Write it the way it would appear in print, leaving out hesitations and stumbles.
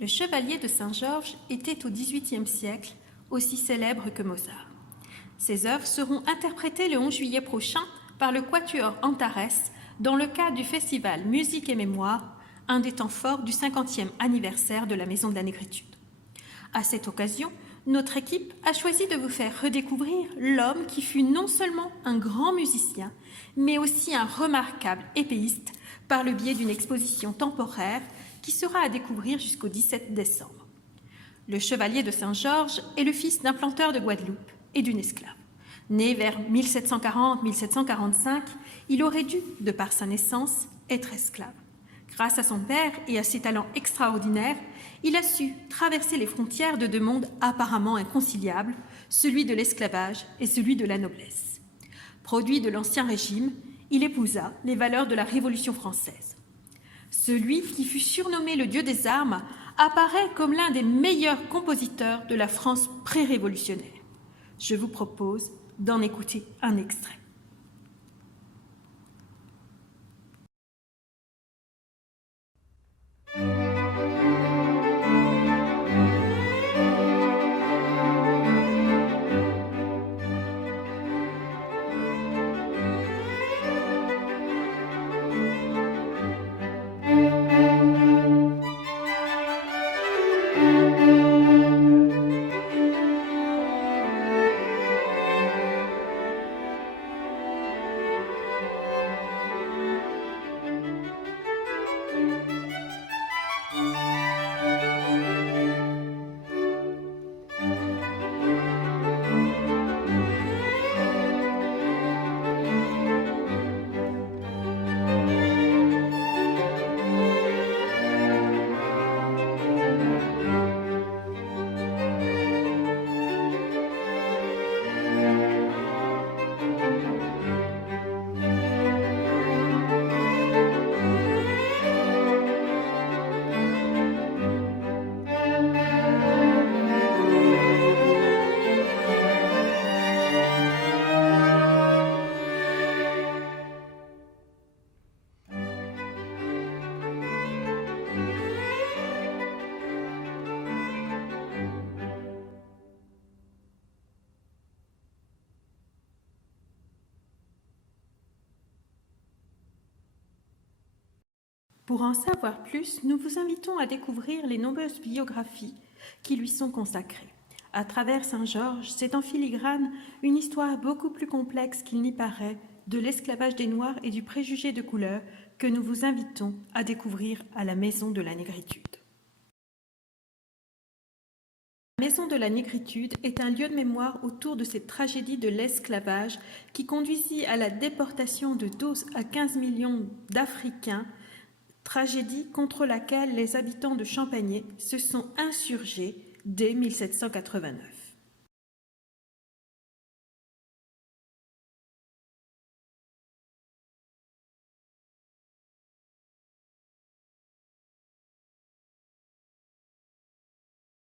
Le chevalier de Saint-Georges était au XVIIIe siècle aussi célèbre que Mozart. Ses œuvres seront interprétées le 11 juillet prochain par le Quatuor Antares dans le cadre du festival Musique et Mémoire, un des temps forts du 50e anniversaire de la Maison de la Négritude. À cette occasion, notre équipe a choisi de vous faire redécouvrir l'homme qui fut non seulement un grand musicien, mais aussi un remarquable épéiste par le biais d'une exposition temporaire qui sera à découvrir jusqu'au 17 décembre. Le chevalier de Saint-Georges est le fils d'un planteur de Guadeloupe et d'une esclave. Né vers 1740-1745, il aurait dû, de par sa naissance, être esclave. Grâce à son père et à ses talents extraordinaires, il a su traverser les frontières de deux mondes apparemment inconciliables, celui de l'esclavage et celui de la noblesse. Produit de l'Ancien Régime, il épousa les valeurs de la Révolution française. Celui qui fut surnommé le dieu des armes apparaît comme l'un des meilleurs compositeurs de la France pré-révolutionnaire. Je vous propose d'en écouter un extrait. Pour en savoir plus, nous vous invitons à découvrir les nombreuses biographies qui lui sont consacrées. À travers Saint-Georges, c'est en filigrane une histoire beaucoup plus complexe qu'il n'y paraît de l'esclavage des Noirs et du préjugé de couleur que nous vous invitons à découvrir à la Maison de la Négritude. La Maison de la Négritude est un lieu de mémoire autour de cette tragédie de l'esclavage qui conduisit à la déportation de 12 à 15 millions d'Africains, tragédie contre laquelle les habitants de Champagné se sont insurgés dès 1789.